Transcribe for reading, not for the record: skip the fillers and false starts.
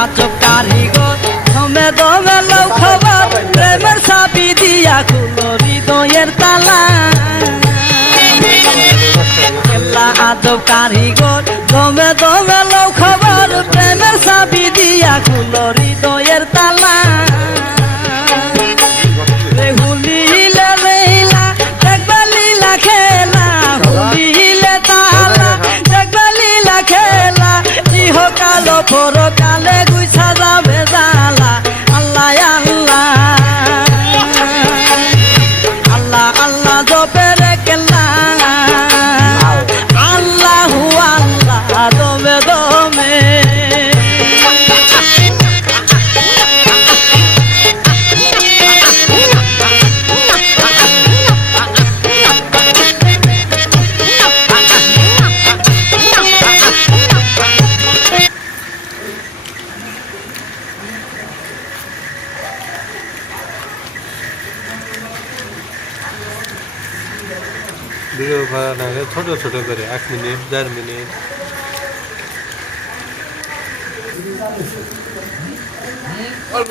আজব কারিগর দমে দমে লও খবর প্রেমের চাবি দিয়া খুলো হৃদয়ের তালা কেল্লা আজব কারিগর দমে দমে লও খবর প্রেমের চাবি দিয়া খুলো হৃদয়ের তালা হুলিলে লীলা দেখবা লীলা খেলা হুলিলে তালা দেখবা লীলা খেলা ইহকাল পরকালে গুইছা যাবে জালা আল্লাহ আল্লাহ আল্লাহ আল্লাহ জপের কেল্লা আল্লাহু আল্লাহ দমে দমে ভিডিও বানালে ছোট ছোট করে 1 মিনিট 4 মিনিট অল্প